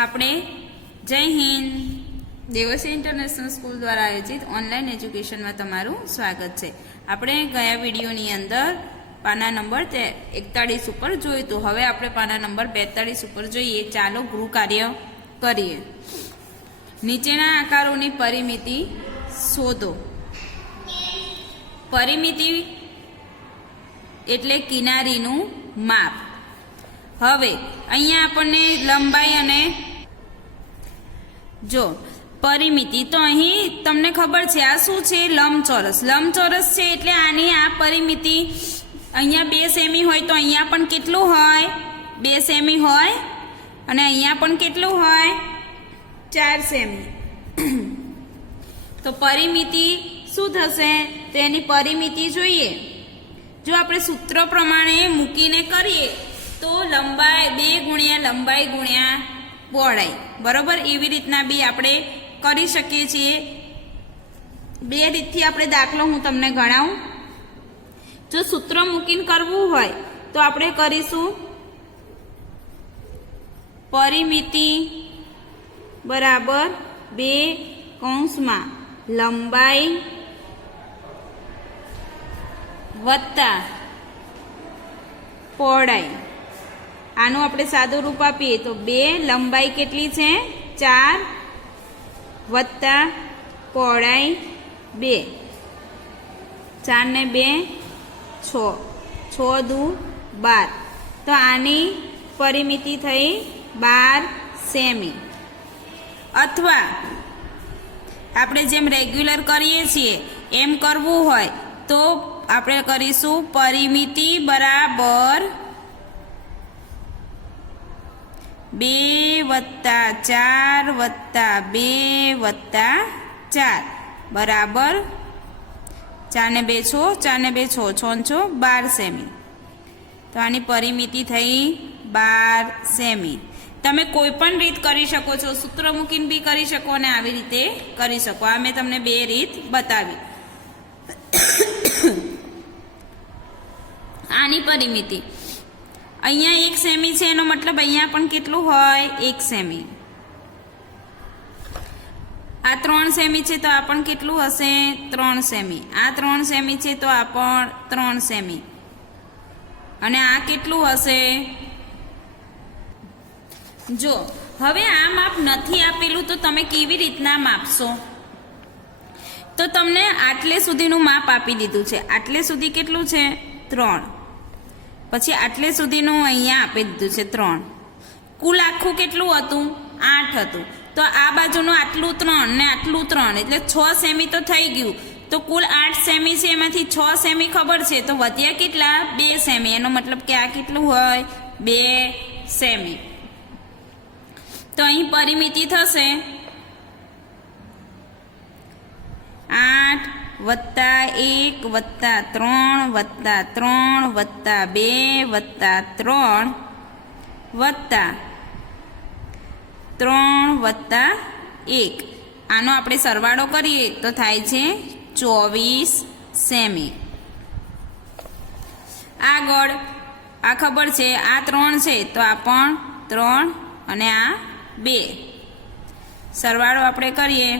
આપણે જય Hind Devsi international school દ્વારા આયોજિત ઓનલાઈન એજ્યુકેશનમાં તમારું સ્વાગત છે। આપણે ગયા વિડીયોની અંદર પાના નંબર 41 ઉપર જોયું હતું। હવે આપણે પાના નંબર 42 ઉપર જોઈએ। ચાલો ગૃહ કાર્ય કરીએ। નીચેના આકારોની પરિમિતિ શોધો। પરિમિતિ એટલે કિનારીનું માપ। હવે અહીંયા આપણને લંબાઈ અને જો પરિમિતિ તો અહીં તમને ખબર છે આ શું છે, લંબચોરસ। લંબચોરસ છે એટલે આની આ પરિમિતિ અહીંયા 2 સેમી હોય તો અહીંયા પણ કેટલું હોય, 2 સેમી હોય અને અહીંયા પણ કેટલું હોય, 4 સેમી। તો પરિમિતિ શું થશે, તો એની પરિમિતિ જોઈએ। જો આપણે સૂત્ર પ્રમાણે મૂકીને કરીએ તો લંબાઈ 2 ગુણ્યા લંબાઈ ગુણ્યા પહોળાઈ બરોબર, એવી રીતના બી આપણે કરી શકીએ છીએ। 2 રીતથી આપણે દાખલો હું તમને ગણાવું। જો સૂત્ર મૂકીને કરવું હોય તો આપણે કરીશું પરિમિતિ બરાબર 2 કૌંસમાં લંબાઈ વત્તા પહોળાઈ। આનું આપણે સાદું રૂપ આપીએ તો 2 લંબાઈ કેટલી છે, 4 વત્તા પહોળાઈ 2, 4 ને 2 6, 6 દુ 12। તો આની પરિમિતિ થઈ 12 સેમી। અથવા આપણે જેમ રેગ્યુલર કરીએ છીએ એમ કરવું હોય તો આપણે કરીશું પરિમિતિ બરાબર 2 વત્તા 4 વત્તા 2 વત્તા 4 બરાબર 4 ને 2 6, 4 ને 2 6, 6 6 12 સેમી। તો આની પરિમિતિ થઈ 12 સેમી। તમે કોઈ પણ રીત કરી શકો છો, સૂત્ર મૂકીને બી કરી શકો અને આવી રીતે કરી શકો। આ મેં તમને 2 રીત બતાવી। આની પરિમિતિ અહીંયા 1 સેમી છે, એનો મતલબ અહીંયા પણ કેટલું હોય, 1 સેમી। આ 3 સેમી છે તો આ પણ કેટલું હશે, 3 સેમી। આ 3 સેમી છે તો આ પણ 3 સેમી। અને આ કેટલું હશે, જો હવે આ માપ નથી આપેલું તો તમે કેવી રીતના માપશો, તો તમને આટલે સુધીનું માપ આપી દીધું છે। આટલે સુધી કેટલું છે, 3, પછી આટલે સુધીનું અહીંયા આપી દીધું છે 3, કુલ આખું કેટલું હતું, 8 હતું। તો આ બાજુનું આટલું 3 ને આટલું 3 એટલે 6 સેમી તો થઈ ગયું। તો કુલ 8 સેમી છે, એમાંથી 6 સેમી ખબર છે તો વધ્યા કેટલા, 2 સેમી। એનો મતલબ કે આ કેટલું હોય, 2 સેમી। તો અહીં પરિમિતિ થશે 8 વત્તા 1 વત્તા 3 વત્તા 3 વત્તા 2 વત્તા 3 વત્તા 3 વત્તા 1। આનો આપણે સરવાળો કરીએ તો થાય છે 24 સેમી। આગળ આ ખબર છે, આ 3 છે તો આ પણ 3 અને આ 2, સરવાળો આપણે કરીએ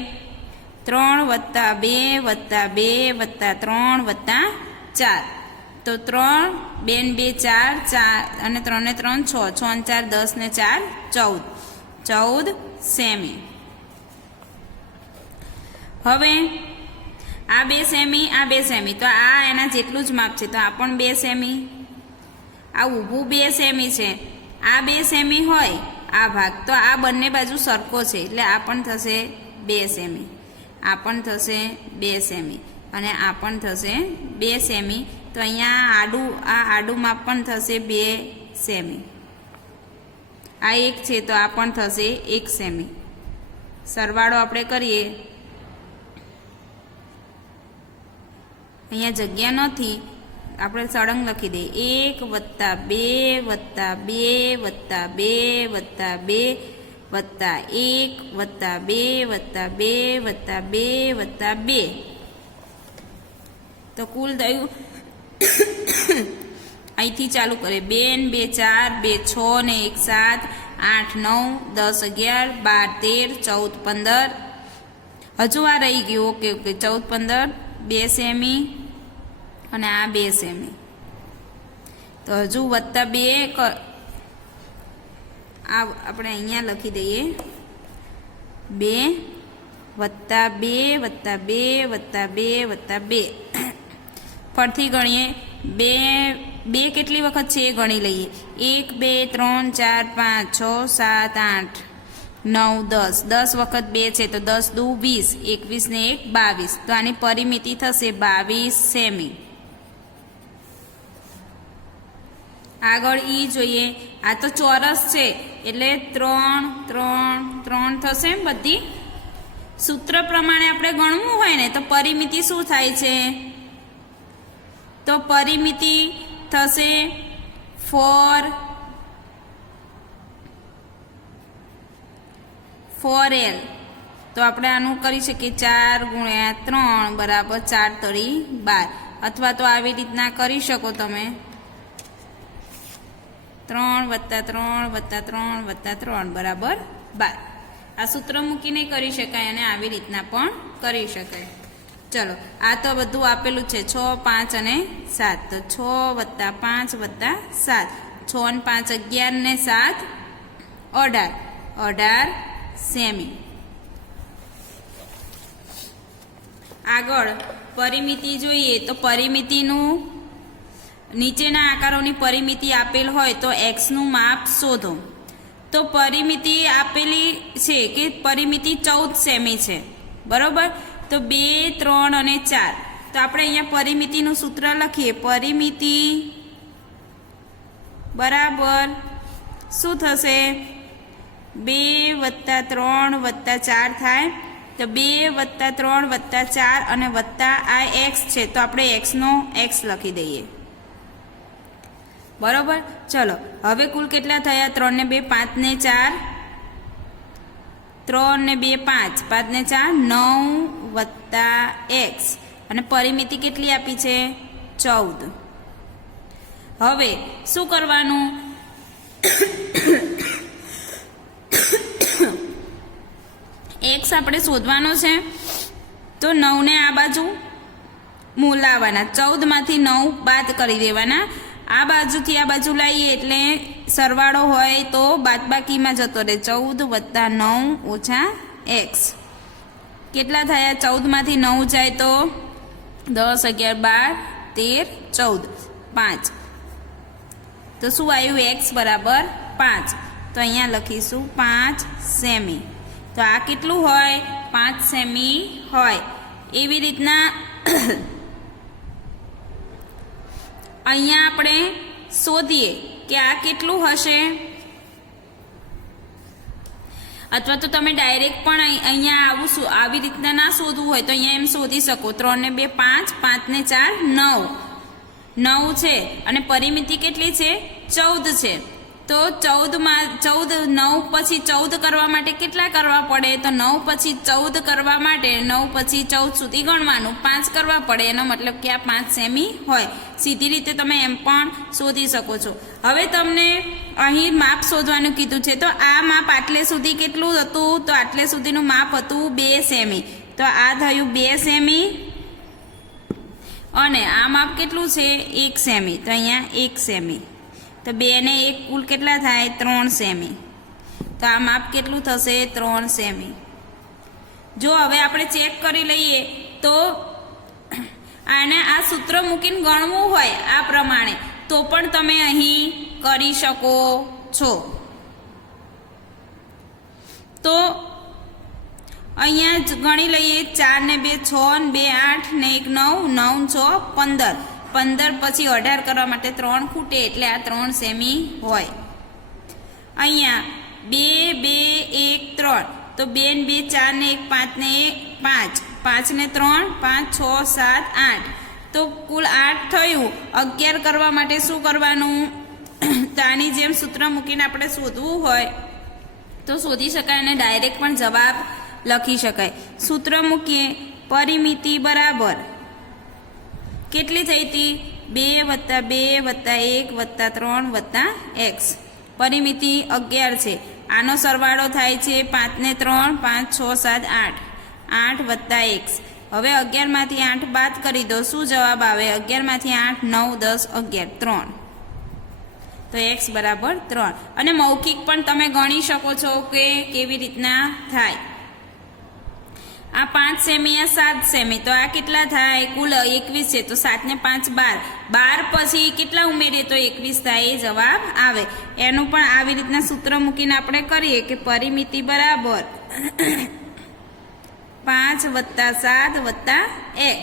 3 વત્તા 2 વત્તા 2 વત્તા 3 વત્તા 4। તો 3 2 ને 2 4, 4 અને 3 ને 3 6, 6 ને 4 10 ને 4 14 સેમી। હવે આ 2 સેમી, આ 2 સેમી, તો આ એના જેટલું જ માપ છે તો આ પણ 2 સેમી। આ ઊભું 2 સેમી છે, આ 2 સેમી હોય આ ભાગ, તો આ બંને બાજુ સરખો છે એટલે આ પણ થશે 2 સેમી, આ પણ થશે 2 સેમી અને આ પણ થશે 2 સેમી। તો અહીંયા આ આડું માપ પણ થશે 2 સેમી। આ 1 છે તો આ પણ થશે 1 સેમી। સરવાળો આપણે કરીએ, અહીંયા જગ્યા નથી, આપણે સળંગ લખી દઈએ 1 વત્તા 2 વત્તા 2 વત્તા 2 વત્તા 2 વત્તા 1 વત્તા 2 વત્તા 2 વત્તા 2 વત્તા 2। તો કુલ થયું અહીંથી ચાલુ કરે 2 ને 2 4, 2 6 ને 1 7, 8 9 10 11 12 13 14 15 હજુ આ રહી ગયું ઓકે ઓકે 14 15 2 સેમી અને આ 2 સેમી તો હજુ વત્તા 2 આ આપણે અહીંયા લખી દઈએ 2 વત્તા 2 વત્તા 2 વત્તા 2 વત્તા 2 ફરીથી ગણીએ 2 કેટલી વખત છે એ ગણી લઈએ 1 2 3 4 5 6 7 8 9 10 10 વખત 2 છે તો 10 દુ 20 21 ને 1 22 તો આની પરિમિતિ થશે 22 સેમી આગળ ઈ જોઈએ આ તો ચોરસ છે એટલે 3 3 3 થશે બધી સૂત્ર પ્રમાણે આપણે ગણવું હોય ને તો પરિમિતિ શું થાય છે તો પરિમિતિ થશે 4L તો આપણે આનું કરી શકીએ 4 ગુણ્યા 3 બરાબર 4 તરી 12 અથવા તો આવી રીતના કરી શકો તમે 3 વત્તા 3 વત્તા 3 વત્તા 3 બરાબર 12 આ સૂત્ર મૂકીને કરી શકાય અને આવી રીતના પણ કરી શકાય ચલો આ તો બધું આપેલું છે 6 5 અને 7 તો 6 વત્તા 5 વત્તા 7 6 અને 5 11 ને 7 18 સેમી આગળ પરિમિતિ જોઈએ તો પરિમિતિનું નીચેના આકારોની પરિમિતિ આપેલ હોય તો એક્સનું માપ શોધો તો પરિમિતિ આપેલી છે કે પરિમિતિ 14 સેમી છે બરોબર તો 2 3 અને 4 તો આપણે અહીંયા પરિમિતિનું સૂત્ર લખીએ પરિમિતિ બરાબર શું થશે 2 વત્તા 3 વત્તા 4 થાય તો 2 વત્તા 3 વત્તા 4 અને વત્તા આ એક્સ છે તો આપણે એક્સનો એક્સ લખી દઈએ બરોબર ચલો હવે કુલ કેટલા થયા 3 ને 2 5 ને 4 3 ને 2 5 5 ને 4 9 વત્તા એક્સ અને પરિમિતિ કેટલી આપી છે 14 હવે શું કરવાનું એક્સ આપણે શોધવાનો છે તો 9 ને આ બાજુ મૂલાવાના 14 માંથી 9 બાદ કરી દેવાના આ બાજુથી આ બાજુ લાવીએ એટલે સરવાળો હોય તો બાદબાકીમાં જતો રહે 14 વત્તા 9 ઓછા એક્સ કેટલા થયા 14 માંથી 9 જાય તો 10 11 12 13 14 5 તો શું આવ્યું એક્સ બરાબર 5 તો અહીંયા લખીશું 5 સેમી તો આ કેટલું હોય 5 સેમી હોય એવી રીતના અહીંયા આપણે શોધીએ કે આ કેટલું હશે અથવા તો તમે ડાયરેક્ટ પણ અહીંયા આવી રીતના ના શોધવું હોય તો અહીંયા એમ શોધી શકો 3 ને 2 5 5 ને 4 9 છે અને પરિમિતિ કેટલી છે 14 છે તો 9 પછી 14 કરવા માટે કેટલા કરવા પડે તો 9 પછી 14 કરવા માટે 9 પછી 14 સુધી ગણવાનું 5 કરવા પડે એનો મતલબ કે આ 5 સેમી હોય સીધી રીતે તમે એમ પણ શોધી શકો છો હવે તમને અહીં માપ શોધવાનું કીધું છે તો આ માપ આટલે સુધી કેટલું હતું તો આટલે સુધીનું માપ હતું 2 સેમી તો આ થયું 2 સેમી અને આ માપ કેટલું છે 1 સેમી તો અહીંયા 1 સેમી તો 2 ને 1 કુલ કેટલા થાય 3 સેમી તો આ માપ કેટલું થશે 3 સેમી જો હવે આપણે ચેક કરી લઈએ તો આને આ સૂત્ર મૂકીને ગણવું હોય આ પ્રમાણે તો પણ તમે અહીં કરી શકો છો તો અહીંયા ગણી લઈએ 4 ને 2 6 ને 2 8 ને 1 9 9 6 15 15 પછી 18 કરવા માટે 3 ખૂટે એટલે આ 3 સેમી હોય અહીંયા 2 2 1 3 તો 2 ને 2 4 ને 1 5 ને 1 5 ને 3 5 6 7 8 તો કુલ 8 થયું 11 કરવા માટે શું કરવાનું તો આની જેમ સૂત્ર મૂકીને આપણે શોધવું હોય તો શોધી શકાય અને ડાયરેક્ટ પણ જવાબ લખી શકાય સૂત્ર મૂકીએ પરિમિતિ બરાબર કેટલી થઈ હતી 2 વત્તા 2 વત્તા 1 વત્તા 3 વત્તા એક્સ પરિમિતિ 11 છે આનો સરવાળો થાય છે 5 ને 3 5 6 7 8 8 વત્તા x. હવે 11માંથી 8 બાદ કરી દો, શું જવાબ આવે? 11માંથી 8 9 10 11 3. તો x બરાબર 3. અને મૌખિક પણ તમે ગણી શકો છો કે કેવી રીતના થાય. આ 5 સેમી, આ 7 સેમી, તો આ કેટલા થાય? કુલ 21 છે, તો 7 ને 5 12. 12 પછી કેટલા ઉમેરીએ તો 21 થાય, એ જવાબ આવે. એનું પણ આવી રીતના સૂત્ર મૂકીને આપણે કરીએ કે પરિમિતિ બરાબર 5 વત્તા 7 વત્તા x.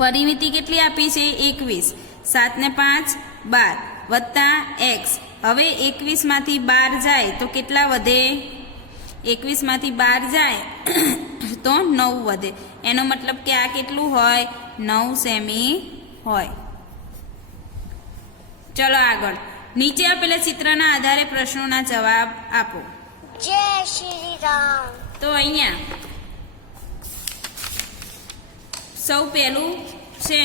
પરિમિતિ કેટલી આપી છે? 21. 7 ને 5 12 વત્તા x. હવે 21માંથી 12 જાય તો કેટલા વધે? 21માંથી 12 જાય તો 9 વધે. એનો મતલબ કે આ કેટલું હોય? 9 સેમી હોય. ચલો આગળ. નીચે આપેલા ચિત્રના આધારે પ્રશ્નોના જવાબ આપો. જય શ્રી રામ. તો અહીંયા સૌ પહેલું છે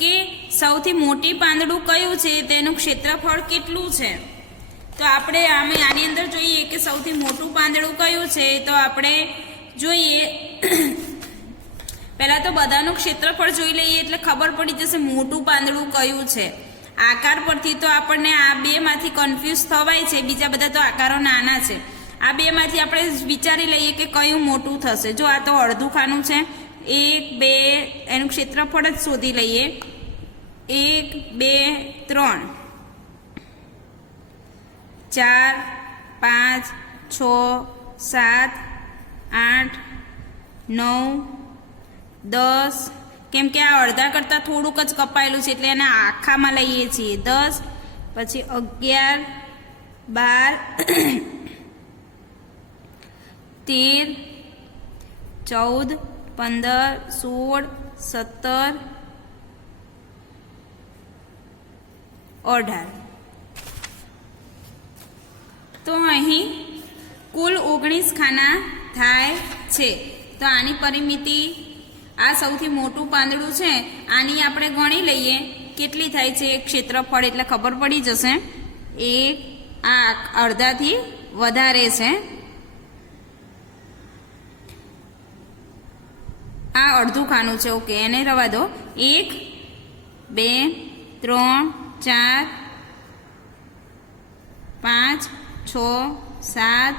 કે સૌથી મોટી પાંદડું કયું છે, તેનું ક્ષેત્રફળ કેટલું છે? તો આપણે આની અંદર જોઈએ કે સૌથી મોટું પાંદડું કયું છે. તો આપણે જોઈએ પહેલા તો બધાનું ક્ષેત્રફળ જોઈ લઈએ એટલે ખબર પડી જશે મોટું પાંદડું કયું છે. આકાર પરથી તો આપણને આ બેમાંથી કન્ફ્યુઝ થવાય છે, બીજા બધા તો આકારો નાના છે. આ બેમાંથી આપણે વિચારી લઈએ કે કયું મોટું થશે. જો આ તો અડધું ખાનું છે, 1 2 એનું ક્ષેત્રફળ જ શોધી લઈએ. 1 2 3 4 5 6 7 8 9 10. કેમ કે આ અડધા કરતાં થોડુંક જ કપાયેલું છે એટલે એને આખામાં લઈએ છીએ. 10 પછી 11 12 13 14 15 16 17 18. તો અહીં કુલ 19 ખાના થાય છે. તો આની પરિમિતિ, આ સૌથી મોટું પાંદડું છે, આની આપણે ગણી લઈએ કેટલી થાય છે ક્ષેત્રફળ, એટલે ખબર પડી જશે. આ અડધાથી વધારે છે. આ અડધું ખાનું છે, ઓકે, એને રવા દો. 1 2 3 4 5 6 7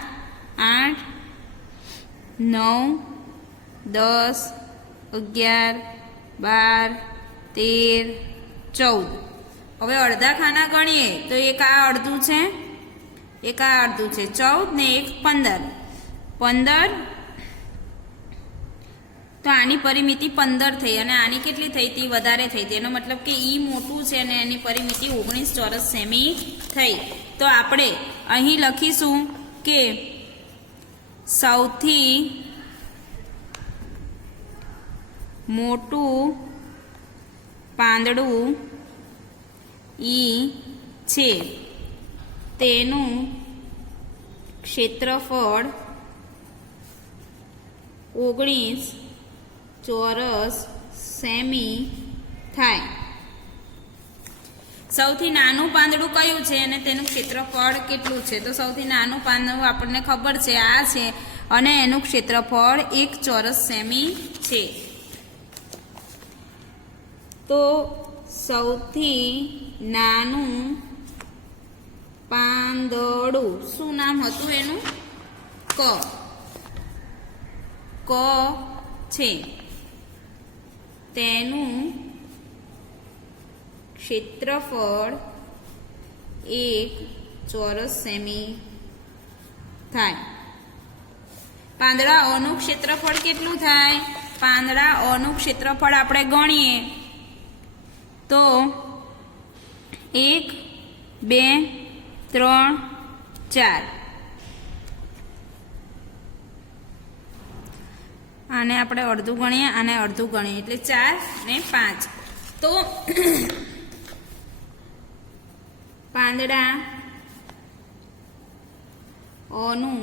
8 9 10 11 12 13 14. હવે અડધા ખાના ગણીએ તો એક આ અડધું છે, એક આ અડધું છે, 14 ને 1 15. 15. તો આની પરિમિતિ 15 થઈ અને આની કેટલી થઈ હતી? વધારે થઈ હતી. એનો મતલબ કે ઈ મોટું છે અને એની પરિમિતિ 19 ચોરસ સેમી થઈ. તો આપણે અહીં લખીશું કે સૌથી મોટું પાંદડું ઈ છે, તેનું ક્ષેત્રફળ 19 ચોરસ સેમી થાય. સૌથી નાનું પાંદડું કયું છે અને તેનું ક્ષેત્રફળ કેટલું છે? તો સૌથી નાનું પાંદડું આપણને ખબર છે, આ છે, અને એનું ક્ષેત્રફળ 1 ચોરસ સેમી છે. તો સૌથી નાનું પાંદડું, શું નામ હતું એનું? ક છે. તેનું ક્ષેત્રફળ 1 ચોરસ સેમી થાય. પાંદડા અનું ક્ષેત્રફળ કેટલું થાય? પાંદડા અનું ક્ષેત્રફળ આપણે ગણીએ તો 1 2 3 4. આને આપણે અડધું ગણીએ, આને અડધું ગણીએ એટલે 4 ને 5. તો પાંદડા ઓનું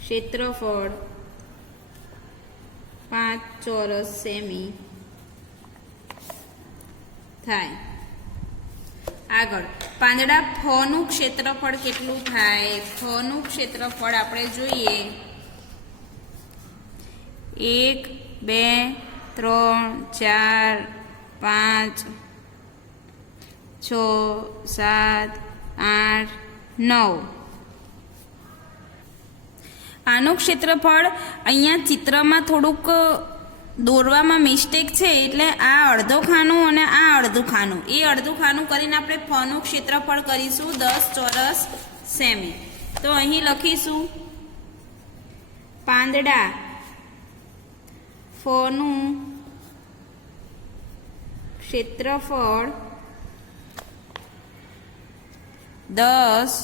ક્ષેત્રફળ 5 ચોરસ સેમી થાય. આગળ પાંદડા ફનું ક્ષેત્રફળ કેટલું થાય? ફનું ક્ષેત્રફળ આપણે જોઈએ 1 2 3 4 5 6 7 8 9. આનું ક્ષેત્રફળ અહીંયા ચિત્રમાં થોડુંક દોરવામાં મિસ્ટેક છે, એટલે આ અડધો ખાનું અને આ અડધું ખાનું, એ અડધું ખાનું કરીને આપણે ફનું ક્ષેત્રફળ કરીશું 10 ચોરસ સેમી. તો અહીં લખીશું પાંદડા ફનું ક્ષેત્રફળ 10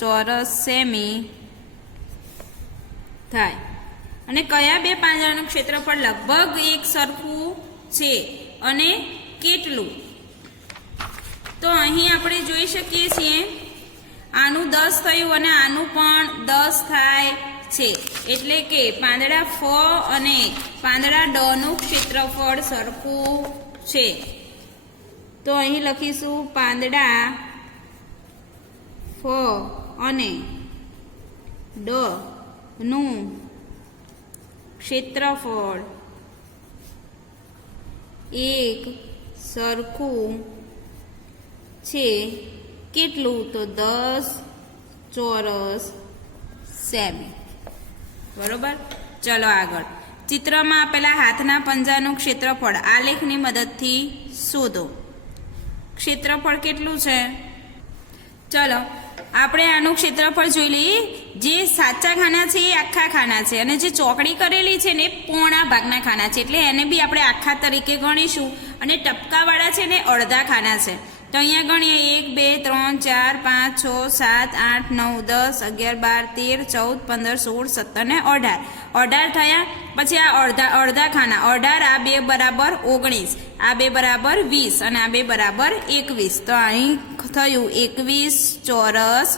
ચોરસ સેમી થાય. અને કયા બે પાંદડાનું ક્ષેત્રફળ લગભગ એક સરખું છે અને કેટલું? તો અહીં આપણે જોઈ શકીએ છીએ આનું 10 થયું અને આનું પણ 10 થાય છે, એટલે કે પાંદડા ફ અને પાંદડા ડ નું ક્ષેત્રફળ સરખું છે. તો અહીં લખીશું પાંદડા ફ અને ડ નું ક્ષેત્રફળ એક સરખું છે. કેટલું? તો 10 ચોરસ સેમી. બરોબર. ચલો આગળ ચિત્રમાં આપેલા હાથના પંજાનું ક્ષેત્રફળ આલેખની મદદથી શોધો. ક્ષેત્રફળ કેટલું છે? ચલો આપણે આનું ક્ષેત્રફળ જોઈ લઈએ. જે સાચા ખાના છે એ આખા ખાના છે અને જે ચોકડી કરેલી છે ને એ પોણા ભાગના ખાના છે, એટલે એને બી આપણે આખા તરીકે ગણીશું. અને ટપકાવાળા છે ને અડધા ખાના છે. તો અહીંયા ગણીએ 1 2 3 4 5 6 7 8 9 10 11 12 13 14 15 16 17 ને 18. 18 થયા. પછી આ અડધા ખાના 18, આ બે બરાબર 19, આ બે બરાબર 20 અને આ બે બરાબર 21. તો અહીં થયું 21 ચોરસ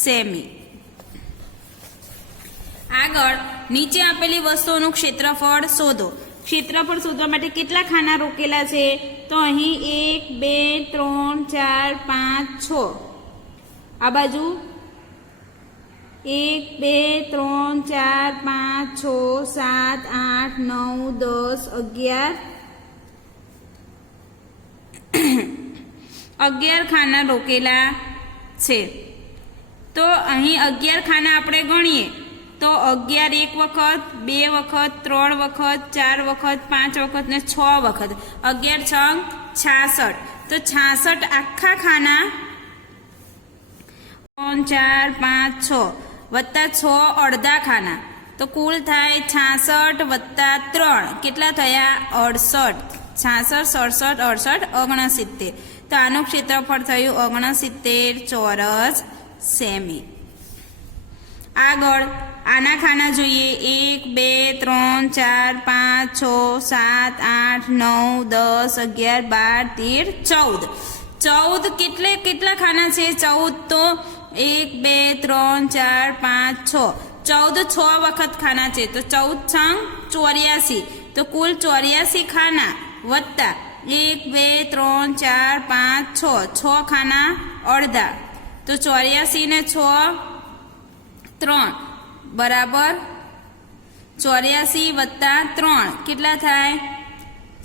સેમી. આગળ નીચે આપેલી વસ્તુઓનું ક્ષેત્રફળ શોધો. ક્ષેત્રફળ શોધવા માટે કેટલા ખાના રોકેલા છે? તો અહીં 1 2 3 4 5 6. આ બાજુ 1 2 3 4 5 6 7 8 9 10 11 ખાના રોકેલા છે. તો અહીં 11 ખાના આપણે ગણીએ તો 11 એક વખત, 2 વખત, 3 વખત, 4 વખત, 5 વખત ને 6 વખત. 11 છંગ 66. તો 66 આખા ખાના 3 4 5 6 વત્તા 6 અડધા ખાના, તો કુલ થાય 66 વત્તા 3 કેટલા થયા? 68. 66 67 68 69. તો આનું ક્ષેત્રફળ થયું 69 ચોરસ સેમી. આગળ આના ખાના જોઈએ 1 2 3 4 5 6 7 8 9 10 11 12 13 14. કેટલા ખાના છે? 14. તો 1 2 3 4 5 6 14 6 વખત ખાના છે, તો 14 છંગ 84. તો કુલ 84 ખાના વત્તા 1 2 3 4 5 6 6 ખાના અડધા, તો 84 ને 6 3 બરાબર 84 વત્તા 3 કેટલા થાય?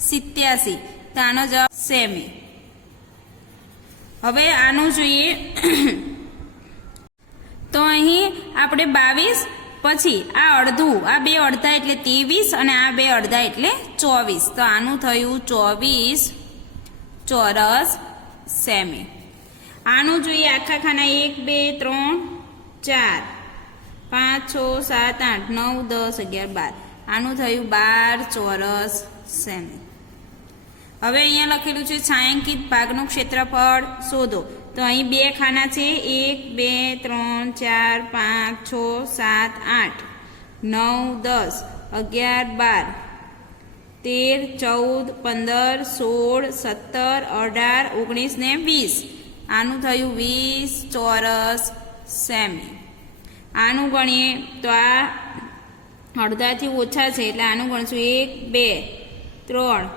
87. તો આનો જવાબ સેમી. હવે આનું જોઈએ તો અહીં આપણે 22, પછી આ અડધું, આ બે અડધા એટલે 23 અને આ બે અડધા એટલે 24. તો આનું થયું 24 ચોરસ સેમી. આનું જોઈએ આખા ખાના 1 2 3 4 5 6 7 8 9 10 11 12. આનું થયું 12 ચોરસ સેમી. હવે અહીંયા લખેલું છે છાંયાંકિત ભાગનું ક્ષેત્રફળ શોધો. તો અહીં બે ખાના છે 1 2 3 4 5 6 7 8 9 10 11 12 13 14 15 16 17 18 19 ને 20. આનું થયું 20 ચોરસ સેમી. આનું ગણીએ તો આ અડધાથી ઓછા છે એટલે આનું ગણશું 1 2 3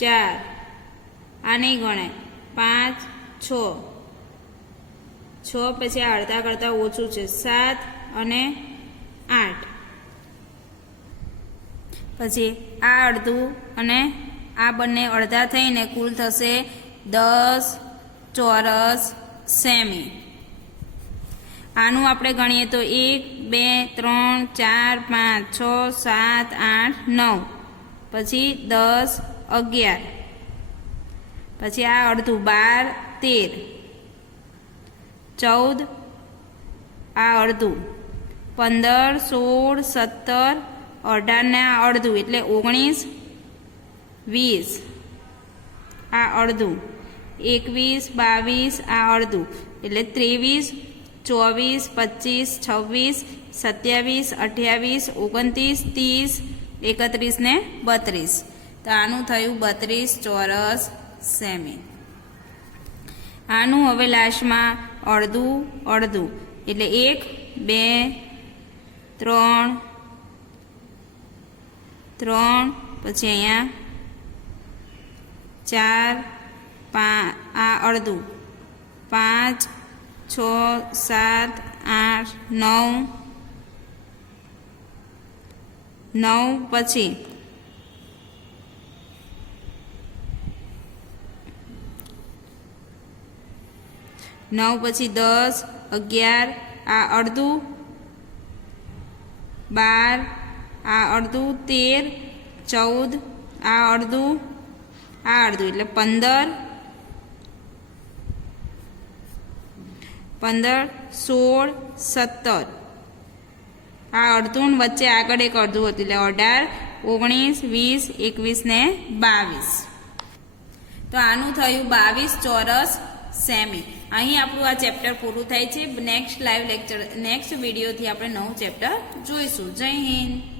4, આ નહીં ગણાય 5 છ પછી આ અડધા કરતાં ઓછું છે 7 અને 8 પછી આ અડધું અને આ બંને અડધા થઈને કુલ થશે 10 ચોરસ સેમી. આનું આપણે ગણીએ તો 1 2 3 4 5 6 7 8 9 પછી 10 11 પછી આ અડધું 12 13 14 આ અડધું 15 16 17 18 ને આ અડધું એટલે 19 20 આ અડધું 21 22 આ અડધું એટલે 23 24 25 26 27 28 29 30 31 ને 32. તો આનું થયું 32 ચોરસ સેમી. આનું હવે લાસ્ટમાં અડધું અડધું એટલે 1 2 3 3 પછી અહીંયા 4 5 આ અડધું 5 6 7 8 9 9 પછી 9 પછી 10 11 આ અડધું 12 આ અડધું 13 14 આ અડધું એટલે 15 16 17 આ અડધું વચ્ચે આગળ એક અડધું હતું એટલે 18 19 20 21 ને 22. તો આનું થયું 22 ચોરસ સેમી. અહીં આપણું આ ચેપ્ટર પૂરું થાય છે. નેક્સ્ટ લાઈવ લેક્ચર નેક્સ્ટ વિડીયોથી આપણે નવું ચેપ્ટર જોઈશું. જય હિન્દ.